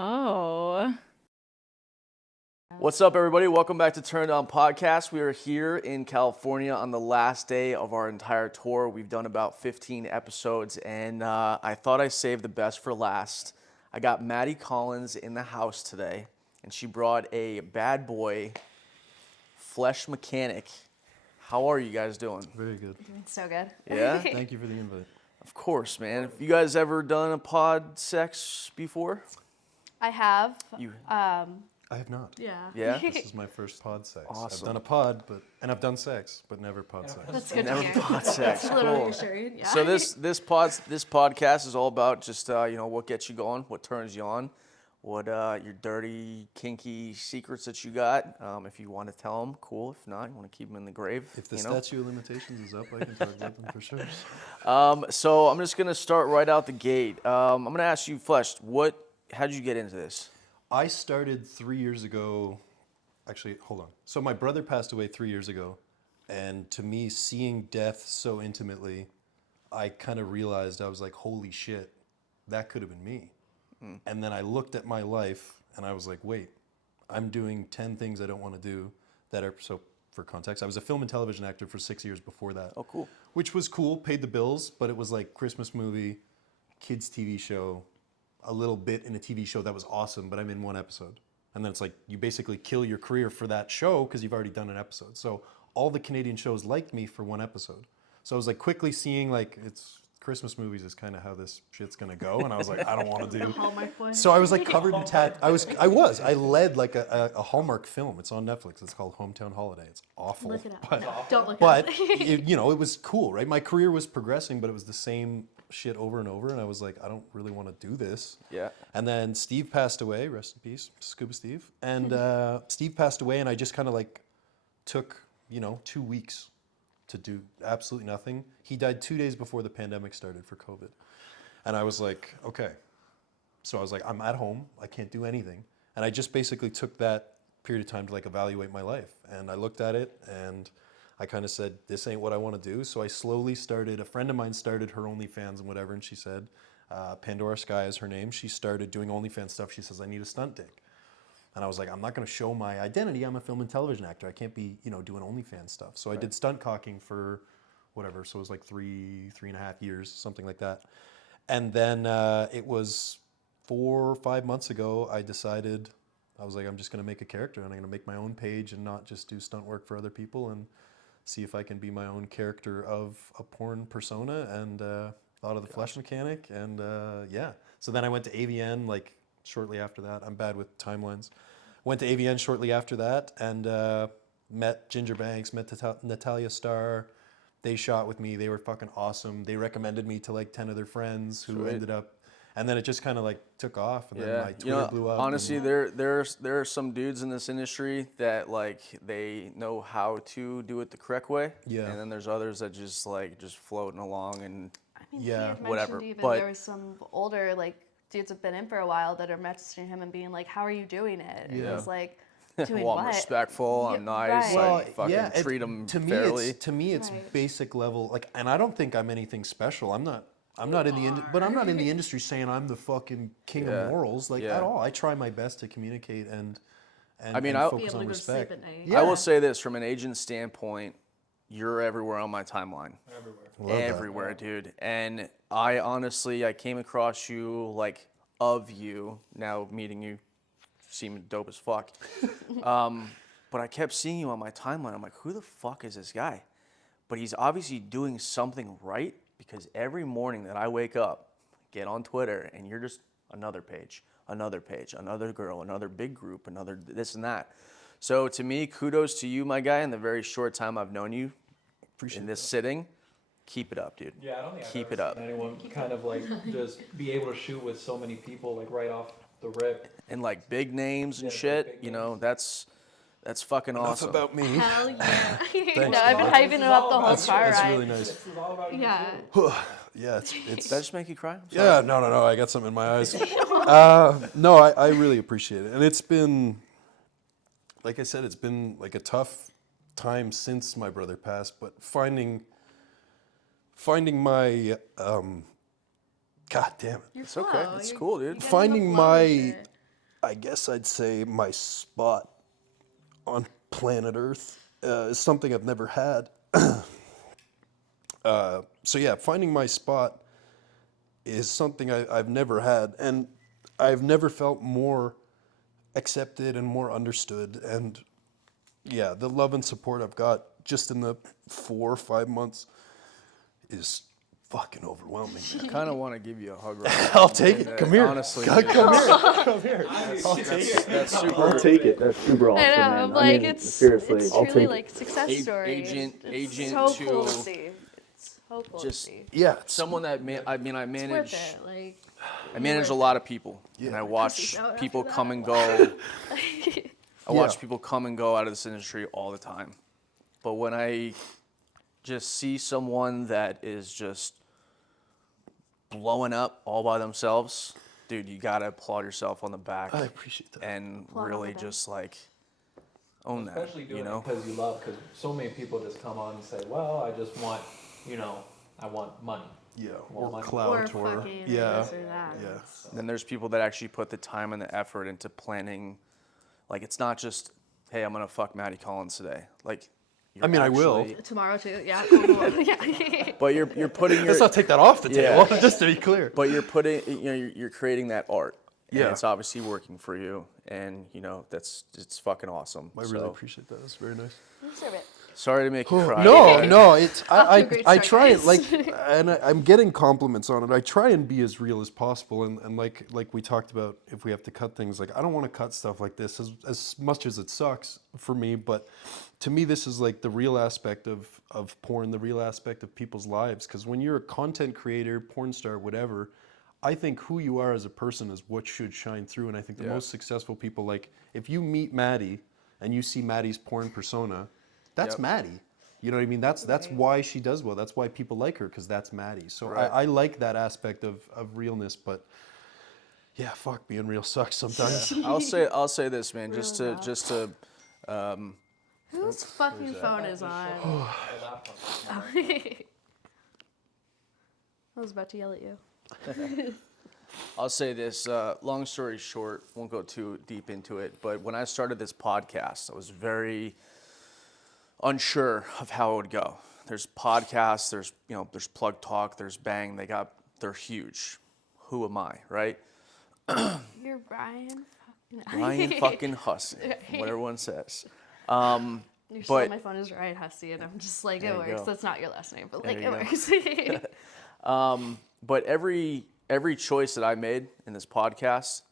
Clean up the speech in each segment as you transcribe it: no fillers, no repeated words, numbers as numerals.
Oh. What's up, everybody? Welcome back to Turned On Podcast. We are here in California on the last day of our entire tour. We've done about 15 episodes, and I thought I saved the best for last. I got Madi Collins in the house today, and she brought a bad boy flesh mechanic. How are you guys doing? Very good. So good. Yeah? Thank you for the invite. Of course, man. Have you guys ever done a pod sex before? I have. I have not. Yeah. Yeah? This is my first pod sex. Awesome. I've done a pod, and I've done sex, but never pod sex. That's good Never to hear. pod sex. That's a little Cool. reassuring. Yeah. So this podcast is all about just what gets you going, what turns you on, what your dirty, kinky secrets that you got. If you want to tell them, cool. If not, you want to keep them in the grave. If the statute of limitations is up, I can talk about them for sure. So I'm just gonna start right out the gate. I'm gonna ask you, Flesh, how did you get into this? I started 3 years ago. Actually, hold on. So my brother passed away 3 years ago, and to me, seeing death so intimately, I kind of realized, I was like, holy shit, that could have been me. And then I looked at my life, and I was like, wait, I'm doing 10 things I don't want to do that are, so for context, I was a film and television actor for 6 years before that. Oh, cool. Which was cool, paid the bills, but it was like Christmas movie, kids TV show, a little bit in a TV show that was awesome, but I'm in one episode. And then it's like, you basically kill your career for that show because you've already done an episode. So all the Canadian shows liked me for one episode. So I was like quickly seeing like, it's Christmas movies is kind of how this shit's gonna go. And I was like, I don't want to do. Hallmark boy. So I was like covered in I led like a Hallmark film. It's on Netflix. It's called Hometown Holiday. It's awful. Look it up. But, No, don't look but it up. it was cool, right? My career was progressing, but it was the same shit over and over. And I was like, I don't really want to do this. Yeah. And then Steve passed away, rest in peace, Scuba Steve. And Steve passed away, and I just kind of like took, 2 weeks to do absolutely nothing. He died 2 days before the pandemic started for COVID. And I was like, okay. So I was like, I'm at home, I can't do anything. And I just basically took that period of time to like evaluate my life. And I looked at it, and I kind of said, this ain't what I want to do. So I slowly started, a friend of mine started her OnlyFans and whatever, and she said, Pandora Sky is her name. She started doing OnlyFans stuff. She says, I need a stunt dick. And I was like, I'm not going to show my identity. I'm a film and television actor. I can't be, doing OnlyFans stuff. So I did stunt cocking for whatever. So it was like three and a half years, something like that. And then it was 4 or 5 months ago, I decided, I was like, I'm just going to make a character, and I'm going to make my own page and not just do stunt work for other people, and see if I can be my own character of a porn persona, and thought of the flesh mechanic, and yeah. So then I went to AVN like shortly after that. I'm bad with timelines. Went to AVN shortly after that, and met Ginger Banks, met Natalia Starr. They shot with me. They were fucking awesome. They recommended me to like 10 of their friends who ended up, and then it just kind of like took off, and then my Twitter blew up. Honestly, there are some dudes in this industry that like they know how to do it the correct way. Yeah. And then there's others that just floating along and I mean, Yeah, he had mentioned whatever, even but- there was some older dudes have been in for a while that are messaging him and being like, "How are you doing it?" And Yeah. he's like, "Doing well, what?" I'm respectful, I'm Yeah, nice, right. I fucking treat them to me, fairly. It's Right. basic level. Like, and I don't think I'm anything special. I'm not in the but I'm not in the industry saying I'm the fucking king Yeah. of morals, like Yeah. at all. I try my best to communicate and I mean, and I'll- Be focus able to on go to sleep respect. at night. Yeah. I will say this, from an agent standpoint, you're everywhere on my timeline. Love that. Everywhere, dude. And I came across you, of you, now meeting you, seem dope as fuck. But I kept seeing you on my timeline. I'm like, who the fuck is this guy? But he's obviously doing something right, because every morning that I wake up, get on Twitter, and you're just another page, another girl, another big group, another this and that. So to me, kudos to you, my guy, in the very short time I've known you in this sitting. Keep it up, dude. Yeah, I don't think I've Keep ever it up. seen anyone kind of just be able to shoot with so many people right off the rip. And big names and Yeah, shit, big names. that's fucking Enough awesome. about me. Hell yeah! Thanks, No, I've been God. hyping it up the whole That's car ride. really nice. This is all about you. Yeah. Yeah, it's Did that just make you cry? I'm sorry. yeah. No. I got something in my eyes. No, I really appreciate it, and it's been, like I said, it's been like a tough time since my brother passed, but finding my God damn it. You're It's okay. slow. It's You're- cool, you dude. gotta Finding have a flow and my shit. I guess I'd say my spot on planet Earth is something I've never had. So yeah, finding my spot is something I've never had, and I've never felt more accepted and more understood. And yeah, the love and support I've got just in the 4 or 5 months is fucking overwhelming, man. I kind of want to give you a hug right now. I'll take And, it. Come here. Honestly, Come dude, here. Come here. that's super. I'll take it. That's super awesome, I know, man. I'm like, mean, it's seriously, it's I'll truly take like it. success story. Agent It's to so cool to see. It's so cool just- to see. Yeah. Someone that I It's manage. worth it. Like, I manage a lot of people, and I watch Pussy, no, after people that. come and go. I watch Yeah. people come and go out of this industry all the time. But when I just see someone that is just blowing up all by themselves, dude, you gotta applaud yourself on the back I appreciate that. and Applaud on really the back. just like own that. Especially doing You know, it because you love, because so many people just come on and say, well, I just want, I want money. Yeah. Well, Or my- clout or or fucking yeah. this or that. Yeah. then there's people that actually put the time and the effort into planning. Like it's not just, hey, I'm gonna fuck Maddie Collins today. Like, I mean, I will. actually- Tomorrow too. Yeah. Cool. Yeah. But you're putting your Let's not take that off the Yeah. table, just to be clear. But you're putting, you're creating that art. And Yeah. it's obviously working for you, and it's fucking awesome. I really So, appreciate that. That's very nice. You deserve it. sorry to make you cry. No, but no, it's Off to a I great I start, try guys. it like, and I'm getting compliments on it. I try and be as real as possible, and like we talked about, if we have to cut things, like I don't want to cut stuff like this as much as it sucks for me, but to me this is like the real aspect of porn, the real aspect of people's lives. Because when you're a content creator, porn star, whatever, I think who you are as a person is what should shine through. And I think the Yeah. most successful people, like if you meet Maddie and you see Maddie's porn persona, that's Yep. Maddie. You know what I mean? That's Right. why she does well. That's why people like her, because that's Maddie. So Right. I like that aspect of realness. But yeah, fuck, being real sucks sometimes. I'll say this, man, just Real to Whose fucking phone is on? I was about to yell at you. I'll say this. Long story short, won't go too deep into it. But when I started this podcast, I was very unsure of how it would go. There's podcasts, there's Plug Talk, there's Bang. They're huge. Who am I, right? You're Brian. Ryan fucking Hussey, what everyone says. You're still but- my phone is Ryan Hussey, and I'm just like, There it you works. go. That's not your last name, but There like, you it works. But every choice that I made in this podcast,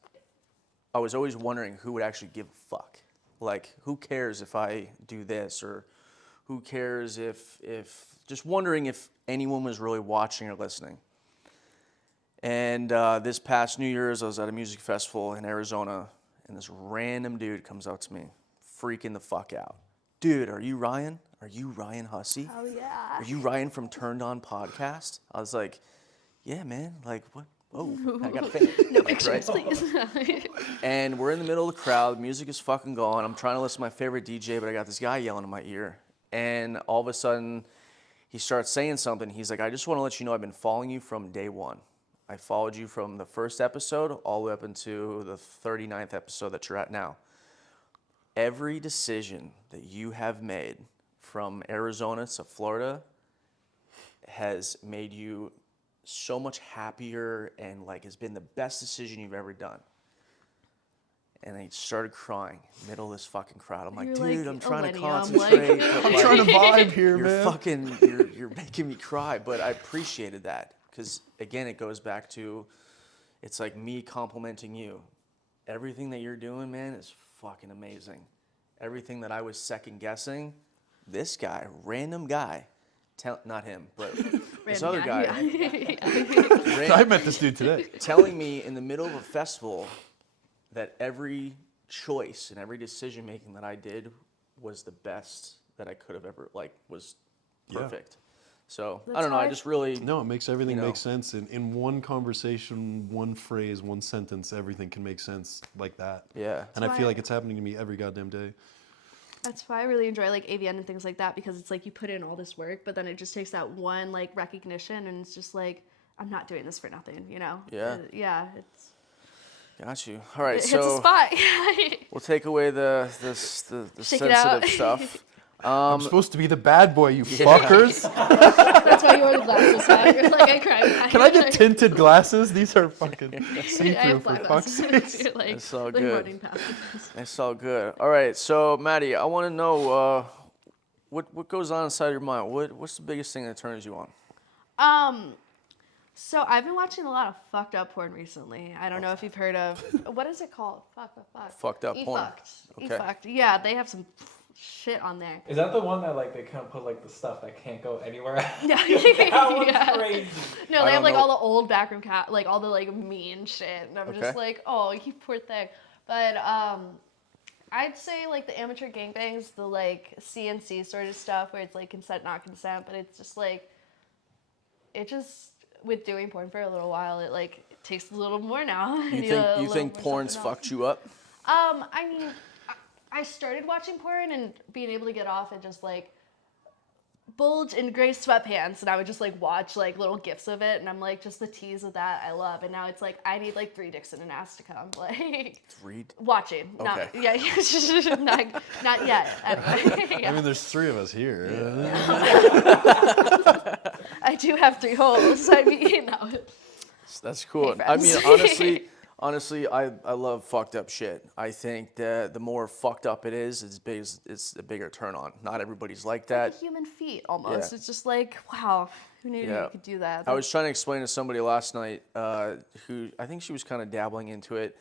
I was always wondering who would actually give a fuck. Like, who cares if I do this, or who cares if just wondering if anyone was really watching or listening. And this past New Year's, I was at a music festival in Arizona, and this random dude comes up to me, freaking the fuck out. Dude, are you Ryan? Are you Ryan Hussey? Oh yeah. Are you Ryan from Turned On podcast? I was like, yeah, man. Like, what? Oh, I got a fan. No Like, pictures, right? please. And we're in the middle of the crowd. Music is fucking going. I'm trying to listen to my favorite DJ, but I got this guy yelling in my ear. And all of a sudden, he starts saying something. He's like, I just want to let you know I've been following you from day one. I followed you from the first episode all the way up into the 39th episode that you're at now. Every decision that you have made from Arizona to Florida has made you so much happier, and like has been the best decision you've ever done. And I started crying in the middle of this fucking crowd. I'm like, You're dude, like I'm trying to a millennium, concentrate. like- but, I'm like, trying to vibe here, you're man. fucking, you're making me cry. But I appreciated that, because again, it goes back to, it's like me complimenting you. Everything that you're doing, man, is fucking amazing. Everything that I was second guessing, this guy, random guy, not him, but this other guy, I met this dude today. telling me in the middle of a festival that every choice and every decision making that I did was the best that I could have ever, like, was Yeah. perfect. So I That's don't know. I hard. just really, No, it makes everything You know. make sense. In one conversation, one phrase, one sentence, everything can make sense like that. yeah. And I why- feel like it's happening to me every goddamn day. That's why I really enjoy like AVN and things like that, because it's like you put in all this work, but then it just takes that one like recognition, and it's just like, I'm not doing this for nothing, you know? Yeah. Yeah, Got you. All right, It hits a so spot. we'll take away the Shake it out. sensitive stuff. I'm supposed to be the bad boy, you fuckers. That's why you wore the glasses. Huh? You're like, I cried. Can I get tinted glasses? These are fucking I see-through have for black fuck's glasses. sake. You're like, It's all like good. running past me. It's all good. All right, so Maddie, I want to know what goes on inside your mind. What's the biggest thing that turns you on? So I've been watching a lot of fucked up porn recently. I don't know if you've heard of, what is it called? Fucked up porn. E-fucked. Okay. E-fucked. Yeah, they have some shit on there. Is that the one that like they kind of put like the stuff that can't go anywhere? Yeah. That one's Yeah. crazy. No, I they have don't like know. all the old backroom like all the like mean shit, and I'm Okay. just like, oh, you poor thing. But I'd say like the amateur gangbangs, the like CNC sort of stuff where it's like consent, not consent, but it's just like, it just with doing porn for a little while, it like takes a little more now. You think porn's fucked you up? I mean, I started watching porn and being able to get off and just like bulge in gray sweatpants, and I would just like watch like little gifs of it, and I'm like, just the tease of that I love. And now it's like I need like 3 dicks and an ass to come. Like Read. watching, Okay. not yet. Anyway, I yeah. mean, there's 3 of us here. I do have 3 holes. I mean, you know. That's cool. Hey, I mean, friends. honestly, I love fucked up shit. I think that the more fucked up it is, it's a bigger turn on. Not everybody's like that. Human feet almost. Yeah. It's just like, wow, who knew Yeah. you could do that? I was trying to explain to somebody last night who I think she was kind of dabbling into it.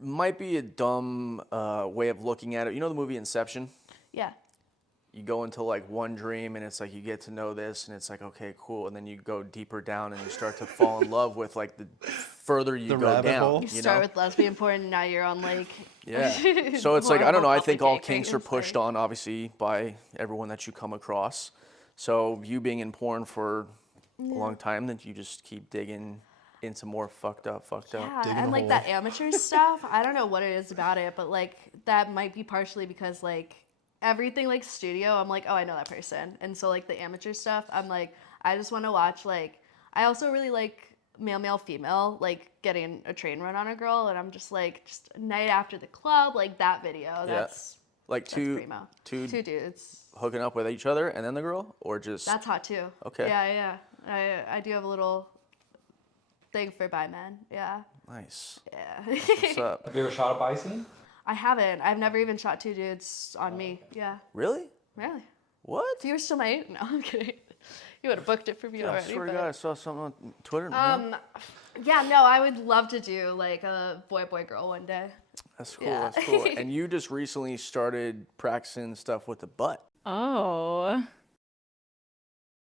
Might be a dumb way of looking at it. You know the movie Inception? Yeah. You go into like one dream and it's like you get to know this and it's like, okay, cool. And then you go deeper down and you start to fall in love with like the further you The go rabbit down. hole? You You start know? with lesbian porn, and now you're on like. Yeah. So it's like, I don't know, I think all kinks are It's pushed like- on, obviously, by everyone that you come across. So you being in porn for a long time, then you just keep digging into more fucked up. Yeah, Digging and a like hole. that amateur stuff, I don't know what it is about it, but like that might be partially because like everything like studio, I'm like, oh, I know that person. And so like the amateur stuff, I'm like, I just want to watch like, I also really like male, female, like getting a train run on a girl, and I'm just like, just a night after the club, like that video, that's Like two primo. two Two dudes. hooking up with each other and then the girl? Or just... That's hot too. Okay. Yeah. I do have a little thing for bi men. Yeah. Nice. Yeah. What's up? Have you ever shot a bison? I haven't. I've never even shot 2 dudes on me. Yeah. Really? Really? What? Viewers still might? No, I'm kidding. You would have booked it for me I already. swear to but- God, I saw something on Twitter. No? Yeah, no, I would love to do like a boy girl one day. That's cool. yeah. That's cool. And you just recently started practicing stuff with the butt. Oh.